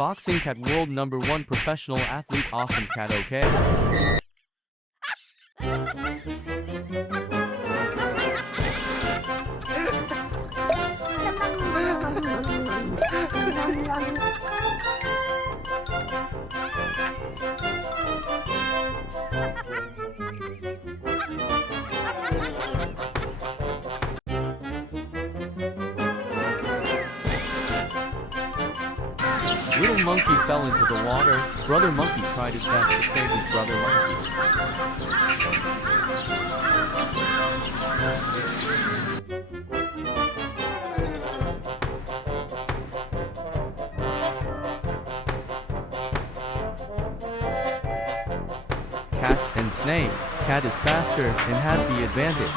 Boxing cat world #1 professional athlete awesome cat okay? Little monkey fell into the water. Brother monkey tried his best to save his brother monkey. Cat and snake. Cat is faster and has the advantage.